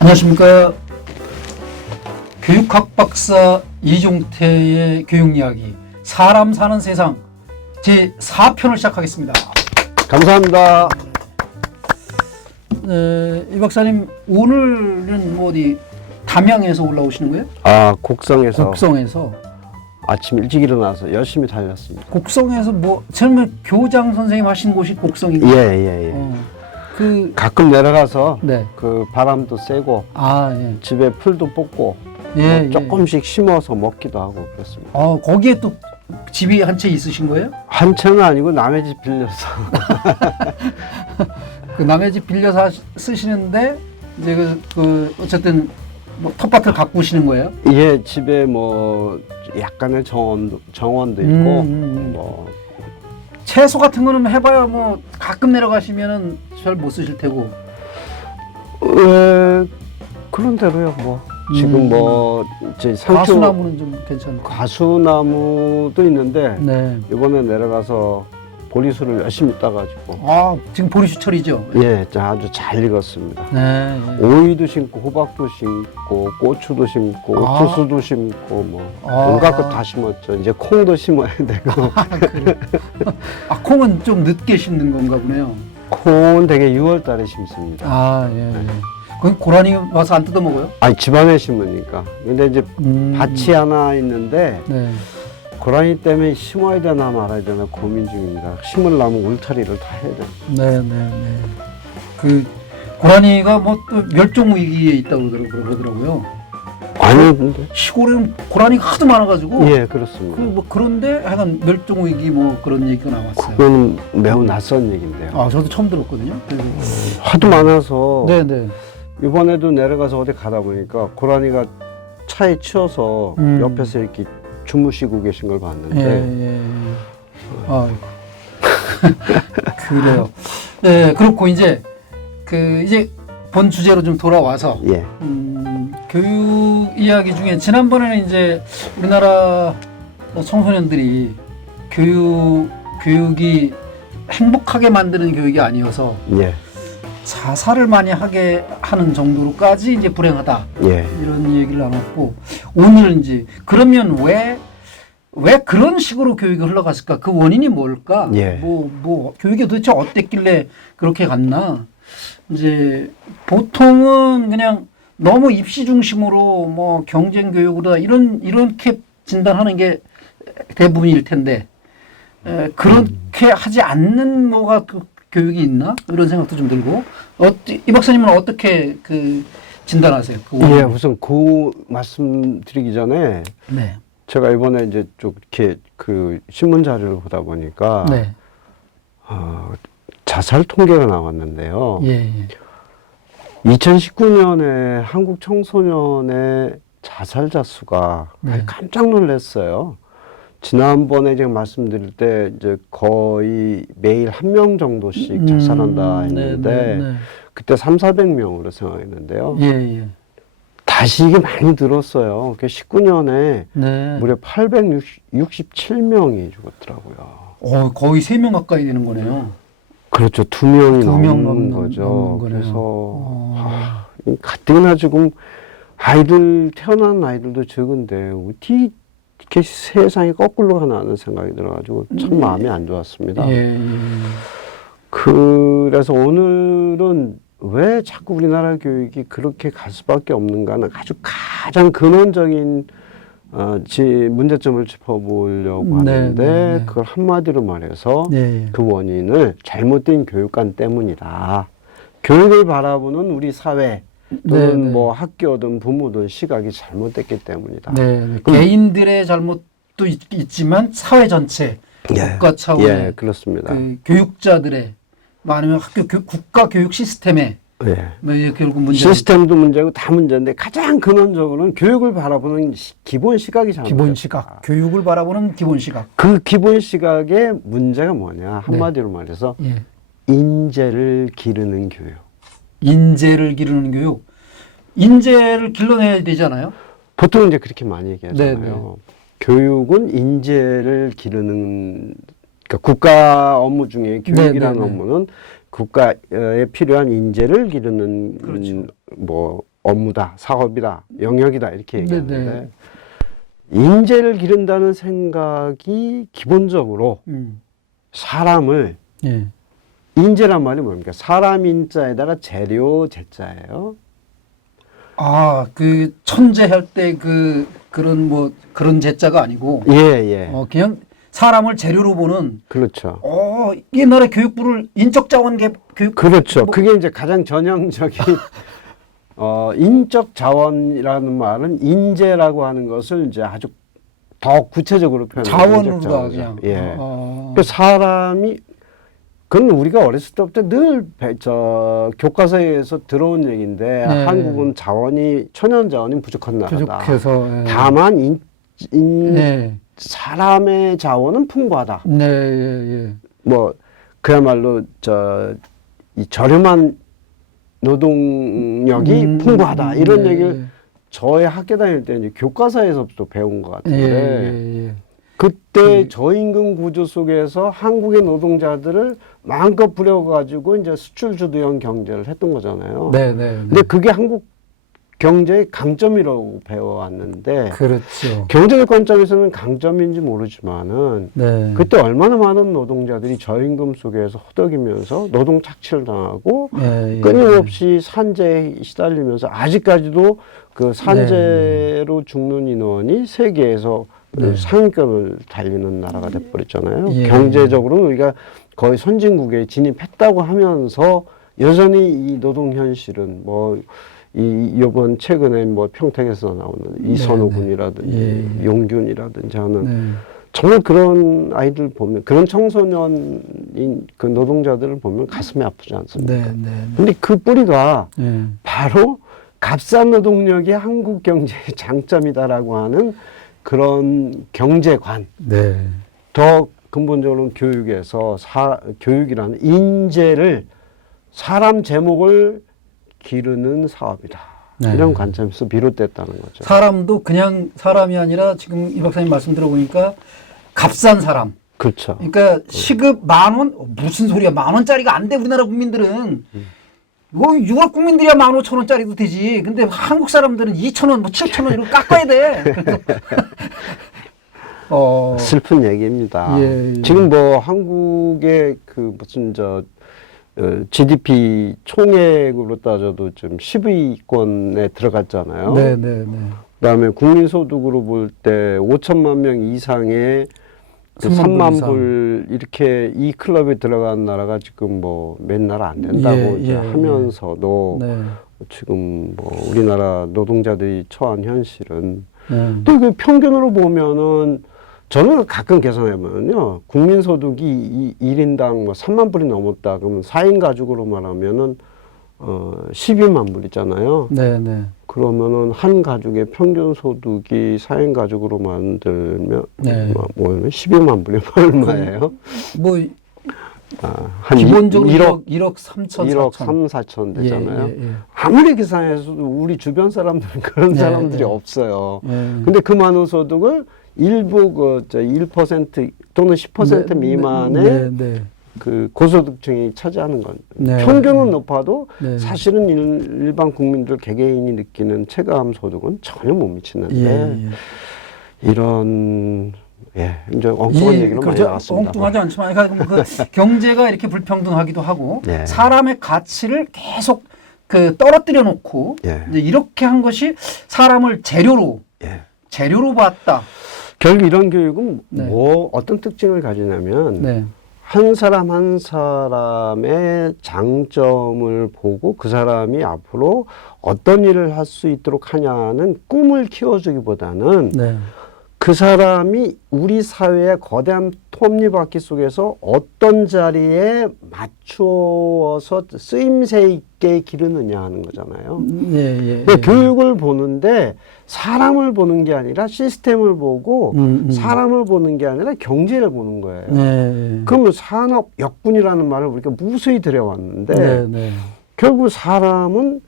안녕하십니까. 교육학 박사 이종태의 교육 이야기 사람 사는 세상 제4편을 시작하겠습니다. 감사합니다. 이 박사님 오늘은 뭐 어디 담양에서 올라오시는 거예요? 곡성에서 곡성에서. 아침 일찍 일어나서 열심히 달렸습니다. 곡성에서 뭐 처음에 교장 선생님 하신 곳이 곡성인가요? 예. 가끔 내려가서 네. 그 바람도 쐬고 예. 집에 풀도 뽑고 예, 뭐 조금씩 심어서 먹기도 하고 그렇습니다. 거기에 또 집이 한 채 있으신 거예요? 한 채는 아니고 남의 집 빌려서. 그 남의 집 빌려서 쓰시는데 이제 어쨌든 뭐 텃밭을 가꾸시는 거예요? 예, 집에 뭐 약간의 정원도 있고 뭐 채소 같은 거는 해봐야 뭐 가끔 내려가시면은 잘 못 쓰실 테고. 그런 대로요. 뭐 지금 뭐 이제 과수나무는 좀 괜찮고. 과수나무도 있는데 네. 이번에 내려가서 보리수를 열심히 따가지고 지금 보리수철이죠? 예, 아주 잘 익었습니다. 네. 오이도 심고 호박도 심고 고추도 심고 옥수수도 심고 뭐 온갖 것 다 심었죠. 이제 콩도 심어야 되고. 그래. 콩은 좀 늦게 심는 건가 보네요. 콩은 되게 6월 달에 심습니다. 예. 그럼 고라니 와서 안 뜯어 먹어요? 아니 집안에 심으니까. 근데 이제 밭이 하나 있는데 네. 고라니 때문에 심어야 되나 말아야 되나 고민 중입니다. 심으려면 울타리를 다 해야 돼요. 네. 그 고라니가 뭐 또 멸종 위기에 있다고 그러더라고요. 아니요, 근데. 시골에는 고라니가 하도 많아가지고. 예, 그렇습니다. 그런데 하여간 멸종 위기 뭐 그런 얘기가 나왔어요. 그건 매우 낯선 얘기인데요. 저도 처음 들었거든요. 하도 많아서. 네네. 이번에도 내려가서 어디 가다 보니까 고라니가 차에 치여서 옆에서 이렇게 주무시고 계신 걸 봤는데. 아이고. 그래요. 네, 그렇고 이제 이제 본 주제로 좀 돌아와서. 예. 교육 이야기 중에 지난번에는 이제 우리나라 청소년들이 교육이 행복하게 만드는 교육이 아니어서 예. 자살을 많이 하게 하는 정도로까지 이제 불행하다. 예. 이런 얘기를 나눴고, 오늘은 이제 그러면 왜 그런 식으로 교육이 흘러갔을까? 그 원인이 뭘까? 예. 뭐 교육이 도대체 어땠길래 그렇게 갔나? 이제 보통은 그냥 너무 입시 중심으로 뭐 경쟁 교육으로 이렇게 진단하는 게 대부분일 텐데, 그렇게 하지 않는 뭐가 그 교육이 있나? 이런 생각도 좀 들고. 이 박사님은 어떻게 진단하세요? 예, 우선 그 말씀드리기 전에 네. 제가 이번에 이제 좀 이렇게 신문 자료를 보다 보니까 네. 자살 통계가 나왔는데요. 예. 2019년에 한국 청소년의 자살자 수가 깜짝 놀랐어요. 지난번에 제가 말씀드릴 때 이제 거의 매일 1명 정도씩 자살한다 했는데 그때 300~400명으로 생각했는데요. 예. 다시 이게 많이 늘었어요. 19년에 무려 867명이 죽었더라고요. 거의 3명 가까이 되는 거네요. 그렇죠. 2명이 넘는 넘는 거죠. 그래서 가뜩이나 지금 태어난 아이들도 적은데 어떻게 이렇게 세상이 거꾸로 가나 하는 생각이 들어가지고 참 마음이 안 좋았습니다. 예. 그래서 오늘은 왜 자꾸 우리나라 교육이 그렇게 갈 수밖에 없는가는 아주 가장 근원적인 문제점을 짚어보려고 하는데 그걸 한마디로 말해서 그 원인을 잘못된 교육관 때문이다. 교육을 바라보는 우리 사회 또는 뭐 학교든 부모든 시각이 잘못됐기 때문이다. 개인들의 잘못도 있지만 사회 전체, 국가 차원의 그렇습니다. 교육자들의 아니면 국가 교육 시스템에 결국 문제. 시스템도 문제고 다 문제인데 가장 근원적으로는 교육을 바라보는 기본 시각이 잘못됐다. 기본 시각, 교육을 바라보는 기본 시각. 그 기본 시각의 문제가 뭐냐? 한마디로 말해서 인재를 기르는 교육. 인재를 기르는 교육. 인재를 길러내야 되잖아요. 보통 이제 그렇게 많이 얘기하잖아요. 교육은 인재를 기르는, 그러니까 국가 업무 중에 교육이라는 업무는 국가에 필요한 인재를 기르는 뭐 업무다, 사업이다, 영역이다 이렇게 얘기하는데 네네. 인재를 기른다는 생각이 기본적으로 사람을 예. 인재란 말이 뭡니까? 사람 인자에다가 재료 제자예요. 아, 그 천재할 때 그런 뭐 그런 제자가 아니고 예, 예. 그냥 사람을 재료로 보는 그렇죠. 옛날에 교육부를 인적 자원 교육 그렇죠. 뭐- 그게 이제 가장 전형적인 인적 자원이라는 말은 인재라고 하는 것을 이제 아주 더 구체적으로 표현해요. 자원으로다 그냥. 예. 그 사람이 그건 우리가 어렸을 때부터 늘 교과서에서 들어온 얘기인데 네. 한국은 자원이 천연 자원이 부족한 나라다. 부족해서 다만 네. 사람의 자원은 풍부하다. 네, 예, 뭐 그야말로 이 저렴한 노동력이 풍부하다 이런 얘기를 저의 학교 다닐 때 이제 교과서에서부터 배운 것 예, 같은데 예, 예. 그때 저임금 구조 속에서 한국의 노동자들을 마음껏 부려가지고 이제 수출주도형 경제를 했던 거잖아요. 네, 네. 근데 그게 한국 경제의 강점이라고 배워왔는데 그렇죠. 경제적 관점에서는 강점인지 모르지만은 네. 그때 얼마나 많은 노동자들이 저임금 속에서 허덕이면서 노동 착취를 당하고 예, 예. 끊임없이 산재에 시달리면서 아직까지도 그 산재로 죽는 인원이 세계에서 네. 상위권을 달리는 나라가 돼버렸잖아요. 예. 경제적으로는 우리가 거의 선진국에 진입했다고 하면서 여전히 이 노동 현실은 뭐 이번 최근에 뭐 평택에서 나오는 이선호군이라든지 예. 용균이라든지 하는 네. 정말 그런 아이들 보면 그런 청소년인 그 노동자들을 보면 가슴이 아프지 않습니까? 네, 네. 근데 그 뿌리가 예. 바로 값싼 노동력이 한국 경제의 장점이다라고 하는 그런 경제관. 네. 더 근본적으로는 교육에서 교육이라는 인재를 사람 제목을 기르는 사업이다. 네. 이런 관점에서 비롯됐다는 거죠. 사람도 그냥 사람이 아니라 지금 이 박사님 말씀 들어보니까 값싼 사람. 그렇죠. 그러니까 시급 10,000원? 무슨 소리야? 10,000원짜리가 안 돼. 우리나라 국민들은. 뭐 유럽 국민들이야 15,000원짜리도 되지. 근데 한국 사람들은 2,000원, 뭐 7,000원 이렇게 깎아야 돼. 슬픈 얘기입니다. 예, 예. 지금 뭐 한국의 그 무슨 GDP 총액으로 따져도 좀 10위권에 들어갔잖아요. 네, 네, 네. 그다음에 국민소득으로 볼 때 5천만 명 이상의 그 3만 3만 불 이렇게 이 클럽에 들어간 나라가 지금 뭐 몇 나라 안 된다고 예, 이제 예, 하면서도 네. 지금 뭐 우리나라 노동자들이 처한 현실은 네. 또 그 평균으로 보면은 저는 가끔 계산해보면요. 국민소득이 1인당 뭐 3만 불이 넘었다. 그러면 4인 가족으로 말하면은 12만 불이잖아요. 네, 네. 그러면은 한 가족의 평균 소득이 4인 가족으로 만들면 네. 뭐면 12만 불이 얼마예요? 뭐 한 기본적으로 1억 3천 3, 4천 되잖아요. 예, 예, 예. 아무리 계산해서도 우리 주변 사람들은 그런 네, 사람들이 네. 없어요. 예. 근데 그 많은 소득을 일부 1% 또는 10% 미만의 네, 네. 그 고소득층이 차지하는 건 네. 평균은 높아도 네. 사실은 일반 국민들 개개인이 느끼는 체감 소득은 전혀 못 미치는데 예, 예. 이런 이제 엉뚱한 얘기로 많이 그렇죠. 나왔습니다. 엉뚱하지 않지만 그러니까 그 경제가 이렇게 불평등하기도 하고 네. 사람의 가치를 계속 그 떨어뜨려 놓고 예. 이제 이렇게 한 것이 사람을 재료로 봤다. 결국 이런 교육은 네. 뭐 어떤 특징을 가지냐면 네. 한 사람 한 사람의 장점을 보고 그 사람이 앞으로 어떤 일을 할 수 있도록 하냐는 꿈을 키워주기보다는 네. 그 사람이 우리 사회의 거대한 톱니바퀴 속에서 어떤 자리에 맞추어서 쓰임새 있게 기르느냐 하는 거잖아요. 예, 예. 근데 교육을 보는데 사람을 보는 게 아니라 시스템을 보고 사람을 보는 게 아니라 경제를 보는 거예요. 네. 그러면 산업 역군이라는 말을 우리가 무수히 들여왔는데 네, 네. 결국 사람은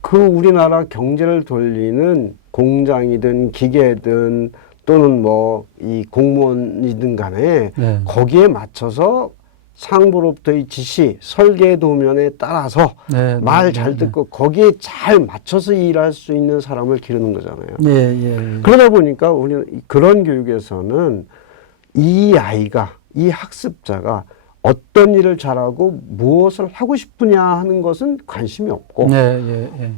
그 우리나라 경제를 돌리는 공장이든 기계든 또는 뭐 이 공무원이든 간에 네. 거기에 맞춰서 상부로부터의 지시, 설계 도면에 따라서 네, 말 잘 듣고 거기에 잘 맞춰서 일할 수 있는 사람을 기르는 거잖아요. 예, 예. 그러다 보니까 우리는 그런 교육에서는 이 아이가, 이 학습자가 어떤 일을 잘하고 무엇을 하고 싶으냐 하는 것은 관심이 없고 네, 예, 예.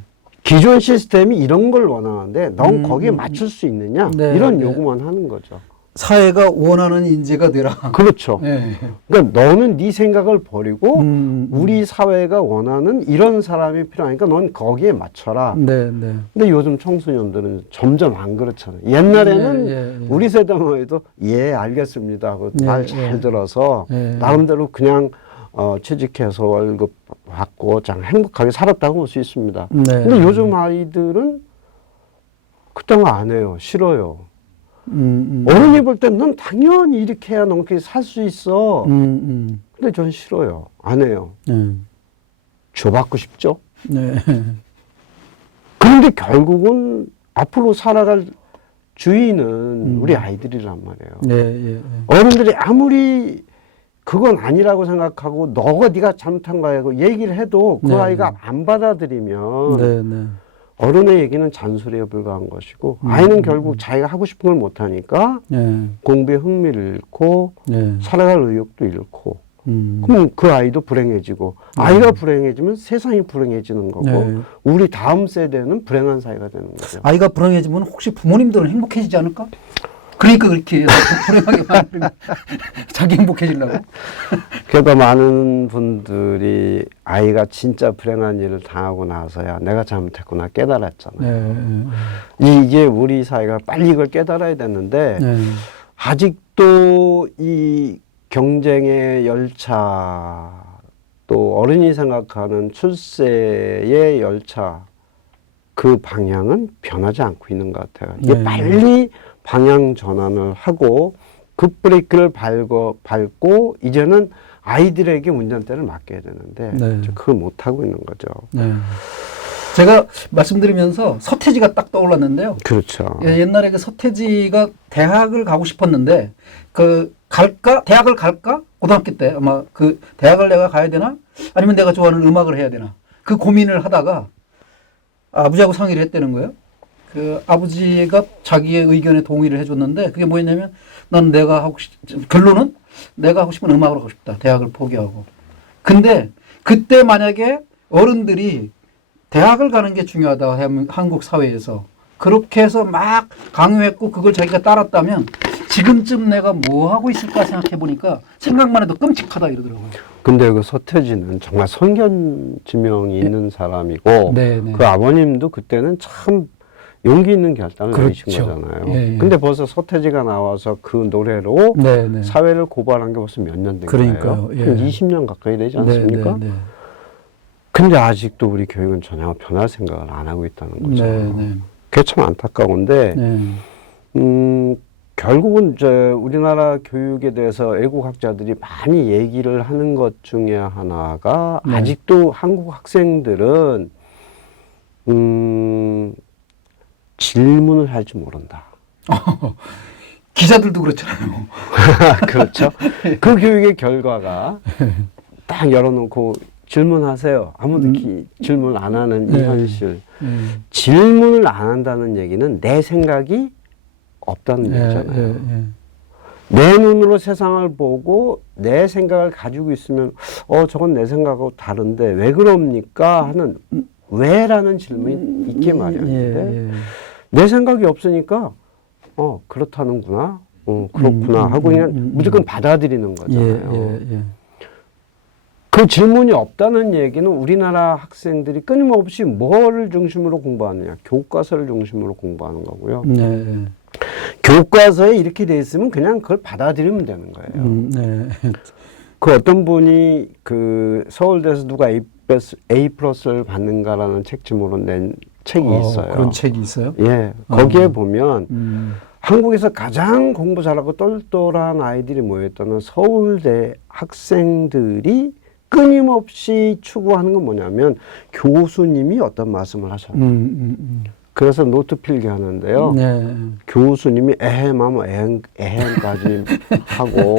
기존 시스템이 이런 걸 원하는데 넌 거기에 맞출 수 있느냐 네, 이런 네. 요구만 하는 거죠. 사회가 원하는 인재가 되라. 그렇죠. 예. 그러니까 너는 네 생각을 버리고 음. 우리 사회가 원하는 이런 사람이 필요하니까 넌 거기에 맞춰라. 네, 네. 근데 요즘 청소년들은 점점 안 그렇잖아요. 옛날에는 예, 예, 예. 우리 세대만 해도 예 알겠습니다 하고 예, 말 잘 예. 들어서 예. 나름대로 그냥 취직해서 월급 받고 참 행복하게 살았다고 볼 수 있습니다. 네. 근데 요즘 아이들은 그딴 거 안 해요. 싫어요. 어른이 볼 땐 넌 당연히 이렇게 해야 넌 그렇게 살 수 있어. 근데 전 싫어요. 안 해요. 줘받고 싶죠? 네. 그런데 결국은 앞으로 살아갈 주인은 우리 아이들이란 말이에요. 네, 예, 예. 어른들이 아무리 그건 아니라고 생각하고 네가 잘못한 거야 고 얘기를 해도 그 네. 아이가 안 받아들이면 네, 네. 어른의 얘기는 잔소리에 불과한 것이고 아이는 결국 자기가 하고 싶은 걸 못하니까 네. 공부에 흥미를 잃고 네. 살아갈 의욕도 잃고 그럼 그 아이도 불행해지고 아이가 불행해지면 세상이 불행해지는 거고 네. 우리 다음 세대는 불행한 사회가 되는 거죠. 아이가 불행해지면 혹시 부모님들은 행복해지지 않을까? 그러니까 그렇게 해서 불행하게 만드는 자기 행복해지려고. 그러니까 많은 분들이 아이가 진짜 불행한 일을 당하고 나서야 내가 잘못했구나 깨달았잖아요. 네. 이게 우리 사회가 빨리 이걸 깨달아야 되는데 네. 아직도 이 경쟁의 열차 또 어른이 생각하는 출세의 열차 그 방향은 변하지 않고 있는 것 같아요. 이게 네. 빨리 방향 전환을 하고 급브레이크를 밟고 이제는 아이들에게 운전대를 맡겨야 되는데 네. 그걸 못하고 있는 거죠. 네. 제가 말씀드리면서 서태지가 딱 떠올랐는데요. 그렇죠. 예, 옛날에 그 서태지가 대학을 가고 싶었는데 대학을 갈까? 고등학교 때 아마 그 대학을 내가 가야 되나? 아니면 내가 좋아하는 음악을 해야 되나? 그 고민을 하다가 아버지하고 상의를 했다는 거예요. 그 아버지가 자기의 의견에 동의를 해줬는데 그게 뭐였냐면 난 결론은 내가 하고 싶은 음악을 하고 싶다. 대학을 포기하고. 근데 그때 만약에 어른들이 대학을 가는 게 중요하다. 한국 사회에서. 그렇게 해서 막 강요했고 그걸 자기가 따랐다면 지금쯤 내가 뭐 하고 있을까 생각해 보니까 생각만 해도 끔찍하다 이러더라고요. 근데 그 서태지는 정말 선견지명이 있는 사람이고 네, 네. 그 아버님도 그때는 참 용기 있는 결단을 그렇죠. 내신 거잖아요. 예, 예. 근데 벌써 서태지가 나와서 그 노래로 네, 네. 사회를 고발한 게 벌써 몇 년 된 그러니까요. 거예요? 예. 한 20년 가까이 되지 않습니까? 네, 네, 네. 근데 아직도 우리 교육은 전혀 변할 생각을 안 하고 있다는 거죠. 네, 네. 그게 참 안타까운데 네. 결국은 이제 우리나라 교육에 대해서 애국학자들이 많이 얘기를 하는 것 중에 하나가 네. 아직도 한국 학생들은 질문을 할 줄 모른다. 기자들도 그렇잖아요. 그렇죠. 그 교육의 결과가 딱 열어놓고 질문하세요. 아무도 질문 안 하는 이 네. 현실. 질문을 안 한다는 얘기는 내 생각이 없다는 얘기잖아요. 내 눈으로 세상을 보고 내 생각을 가지고 있으면 저건 내 생각하고 다른데 왜 그럽니까? 하는 왜라는 질문이 있게 마련인데 내 생각이 없으니까 그렇다는구나. 그렇구나 하고 그냥 무조건 받아들이는 거잖아요. 그 질문이 없다는 얘기는 우리나라 학생들이 끊임없이 뭐를 중심으로 공부하느냐. 교과서를 중심으로 공부하는 거고요. 네. 교과서에 이렇게 돼 있으면 그냥 그걸 받아들이면 되는 거예요. 네. 그 어떤 분이 그 서울대에서 누가 A 플러스를 받는가라는 책지으로 낸 책이 있어요. 그런 책이 있어요? 예. 거기에 보면 한국에서 가장 공부 잘하고 똘똘한 아이들이 모였다는 서울대 학생들이 끊임없이 추구하는 건 뭐냐면 교수님이 어떤 말씀을 하셨나. 그래서 노트 필기 하는데요. 네. 교수님이 에헴하면 에헴까지 하고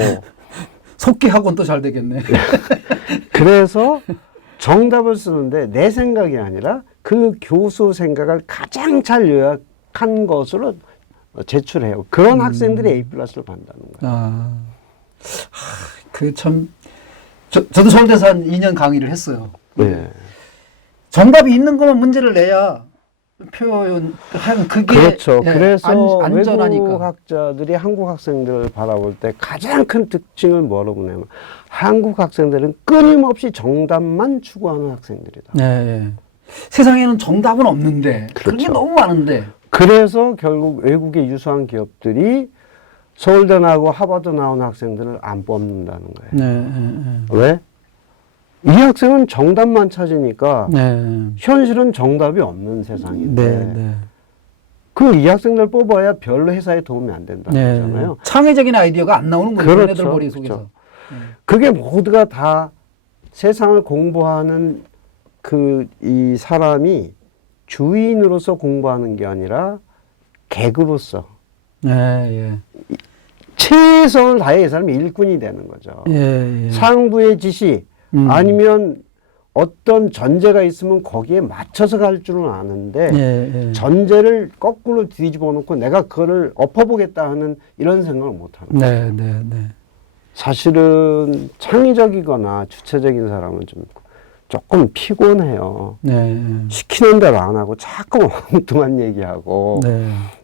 속기 학원도 잘 되겠네. 그래서 정답을 쓰는데 내 생각이 아니라 그 교수 생각을 가장 잘 요약한 것으로 제출해요. 그런 학생들이 A 플러스를 받는다는 거예요. 그 참, 저도 서울대에서 한 2년 강의를 했어요. 네. 정답이 있는 것만 문제를 내야 표현, 그게 그렇죠. 예, 그래서 안전하니까. 외국 학자들이 한국 학생들을 바라볼 때 가장 큰 특징을 뭐라고 보냐면 한국 학생들은 끊임없이 정답만 추구하는 학생들이다. 네. 세상에는 정답은 없는데 그게 그렇죠. 너무 많은데. 그래서 결국 외국의 유수한 기업들이 서울대 나오고 하버드 나온 학생들을 안 뽑는다는 거예요. 네. 왜? 이 학생은 정답만 찾으니까 네. 현실은 정답이 없는 세상인데 네. 그 이 학생들 뽑아야 별 회사에 도움이 안 된다는 거잖아요. 창의적인 아이디어가 안 나오는 거예요. 그렇죠. 얘네들 머릿속에서. 그게 모두가 다 세상을 공부하는 이 사람이 주인으로서 공부하는 게 아니라 객으로서 예. 최선을 다해 이 사람이 일꾼이 되는 거죠. 예. 상부의 지시 아니면 어떤 전제가 있으면 거기에 맞춰서 갈 줄은 아는데 전제를 거꾸로 뒤집어 놓고 내가 그거를 엎어보겠다 하는 이런 생각을 못 하는 거죠. 네. 사실은 창의적이거나 주체적인 사람은 조금 피곤해요. 시키는 대로 안 하고 자꾸 엉뚱한 얘기하고.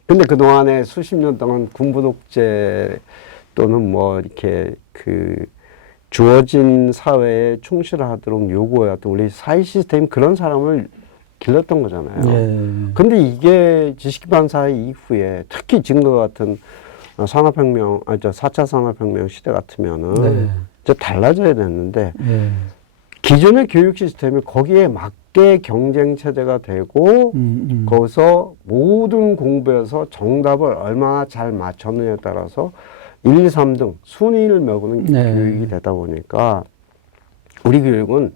근데 그동안에 수십 년 동안 군부 독재 또는 뭐 이렇게 주어진 사회에 충실하도록 요구해왔던 우리 사회 시스템이 그런 사람을 길렀던 거잖아요. 근데 이게 지식기반 사회 이후에 특히 지금과 같은 4차 산업혁명 시대 같으면은 이제 달라져야 되는데 기존의 교육 시스템이 거기에 맞게 경쟁 체제가 되고 거기서 모든 공부에서 정답을 얼마나 잘 맞췄느냐에 따라서 1, 2, 3등 순위를 매기는 교육이 되다 보니까 우리 교육은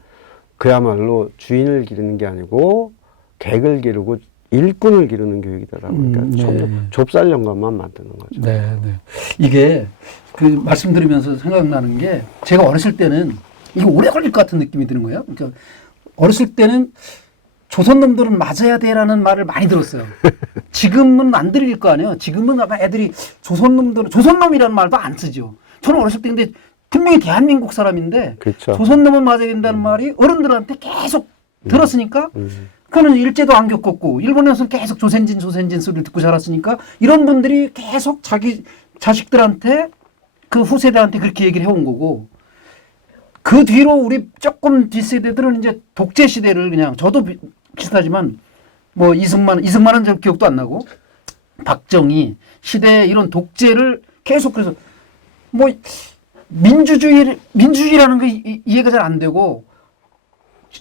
그야말로 주인을 기르는 게 아니고 객을 기르고 일꾼을 기르는 교육이 되다 보니까 점점 좁쌀 영감만 만드는 거죠. 이게 말씀 들으면서 생각나는 게 제가 어렸을 때는 이게 오래 걸릴 것 같은 느낌이 드는 거예요. 그러니까 어렸을 때는 조선 놈들은 맞아야 돼라는 말을 많이 들었어요. 지금은 안 들릴 거 아니에요. 지금은 아마 애들이 조선 놈이라는 말도 안 쓰죠. 저는 어렸을 때 근데 분명히 대한민국 사람인데 그렇죠. 조선 놈은 맞아야 된다는 말이 어른들한테 계속 들었으니까 그거는 일제도 안 겪었고 일본에서는 계속 조선진 소리를 듣고 자랐으니까 이런 분들이 계속 자기 자식들한테 그 후세대한테 그렇게 얘기를 해온 거고 그 뒤로 우리 조금 뒷세대들은 이제 독재 시대를 그냥 저도 비슷하지만 뭐 이승만은 잘 기억도 안 나고 박정희 시대 이런 독재를 계속 그래서 뭐 민주주의라는 게 이해가 잘 안 되고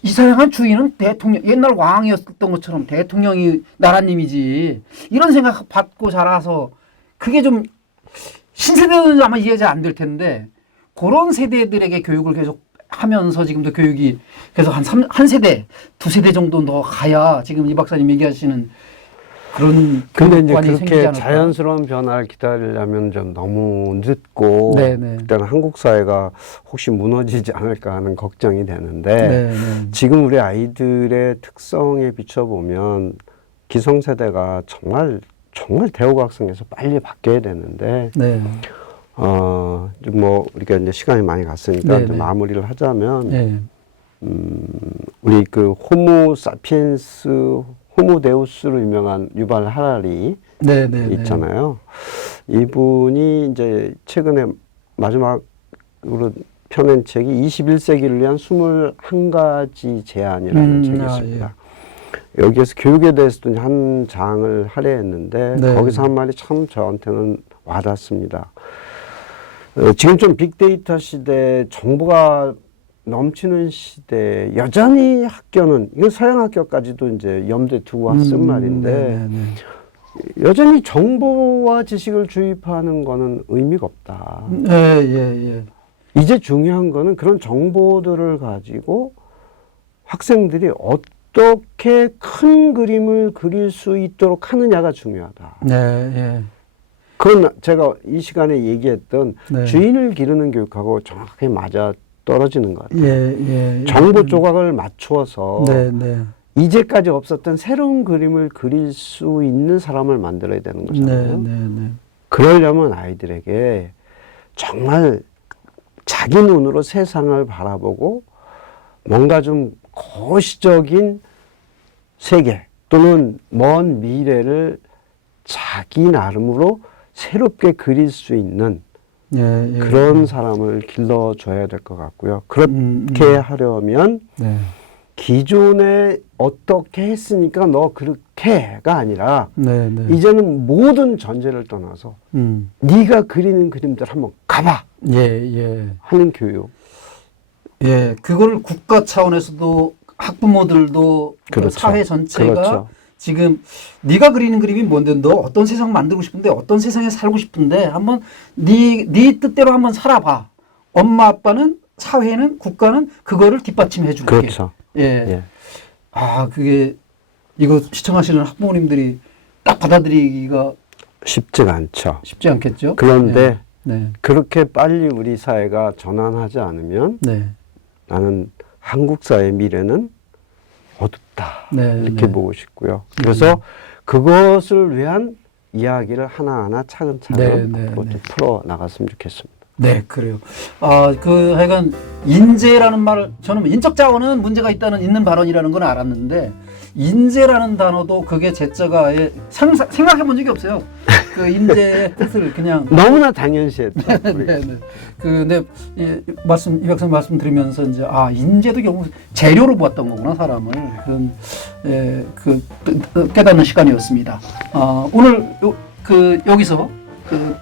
이상한 주인은 대통령 옛날 왕이었던 것처럼 대통령이 나라님이지 이런 생각 받고 자라서 그게 좀 신세대는 아마 이해가 잘 안 될 텐데 그런 세대들에게 교육을 계속 하면서 지금도 교육이 계속 한 세대, 두 세대 정도 더 가야 지금 이 박사님 얘기하시는 그런 근데 이제 교육관이 생기지 그렇게 않을까. 자연스러운 변화를 기다리려면 좀 너무 늦고 일단 한국 사회가 혹시 무너지지 않을까 하는 걱정이 되는데 지금 우리 아이들의 특성에 비춰보면 기성세대가 정말 대우고 학생에서 빨리 바뀌어야 되는데 뭐 우리가 이제 시간이 많이 갔으니까 이제 마무리를 하자면 우리 그 호모 사피엔스 호모 데우스로 유명한 유발 하라리 있잖아요. 이분이 이제 최근에 마지막으로 펴낸 책이 21세기를 위한 21가지 제안이라는 책이 있습니다. 여기에서 교육에 대해서도 한 장을 할애했는데 거기서 한 말이 참 저한테는 와닿습니다. 지금 좀 빅데이터 시대, 정보가 넘치는 시대, 여전히 학교는, 이건 서양 학교까지도 이제 염두에 두고 쓴 말인데, 여전히 정보와 지식을 주입하는 거는 의미가 없다. 이제 중요한 거는 그런 정보들을 가지고 학생들이 어떻게 큰 그림을 그릴 수 있도록 하느냐가 중요하다. 그건 제가 이 시간에 얘기했던 네. 주인을 기르는 교육하고 정확하게 맞아 떨어지는 것 같아요. 예. 정보 조각을 맞추어서 네. 이제까지 없었던 새로운 그림을 그릴 수 있는 사람을 만들어야 되는 거잖아요. 네. 그러려면 아이들에게 정말 자기 눈으로 세상을 바라보고 뭔가 좀 거시적인 세계 또는 먼 미래를 자기 나름으로 새롭게 그릴 수 있는 예. 그런 사람을 길러줘야 될 것 같고요. 그렇게 하려면 네. 기존에 어떻게 했으니까 너 그렇게가 아니라 네. 이제는 모든 전제를 떠나서 네가 그리는 그림들 한번 가봐 예. 하는 교육. 예, 그걸 국가 차원에서도 학부모들도 그렇죠. 사회 전체가 그렇죠. 지금 네가 그리는 그림이 뭔데 너 어떤 세상 만들고 싶은데 어떤 세상에 살고 싶은데 한번 네 뜻대로 한번 살아봐. 엄마 아빠는 사회는 국가는 그거를 뒷받침해 줄게. 그렇죠. 예. 아 그게 이거 시청하시는 학부모님들이 딱 받아들이기가 쉽지가 않죠. 쉽지 않겠죠. 그런데 네. 그렇게 빨리 우리 사회가 전환하지 않으면 네. 나는 한국 사회의 미래는 어둡다 네. 이렇게 보고 싶고요. 그래서 그것을 위한 이야기를 하나하나 차근차근 풀어 나갔으면 좋겠습니다. 네, 그래요. 하여간 인재라는 말을 저는 인적 자원은 문제가 있는 발언이라는 건 알았는데 인재라는 단어도 그게 제자가 아예 생각해 본 적이 없어요. 그 인재의 뜻을 그냥 너무나 당연시했죠. 네. 근데 이 박사님 말씀 들으면서 이제 인재도 결국 재료로 보았던 거구나 사람을 그런 깨닫는 시간이었습니다. 오늘 여기서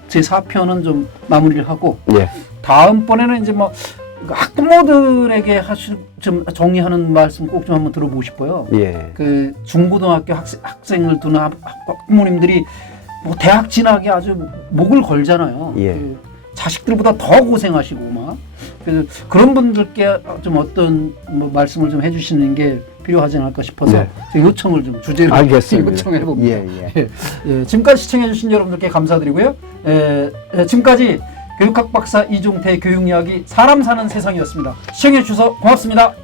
제 4편은 좀 마무리를 하고 다음번에는 이제 뭐 학부모들에게 좀 정리하는 말씀 꼭 좀 한번 들어보고 싶어요. 그 중고등학교 학생을 두는 학부모님들이 뭐 대학 진학에 아주 목을 걸잖아요. 그 자식들보다 더 고생하시고 막 그런 분들께 좀 어떤 뭐 말씀을 좀 해주시는 게 필요하지 않을까 싶어서 요청을 좀 주제로 요청해 봅니다. 지금까지 시청해주신 여러분들께 감사드리고요. 지금까지 교육학 박사 이종태 교육이야기 사람 사는 세상이었습니다. 시청해 주셔서 고맙습니다.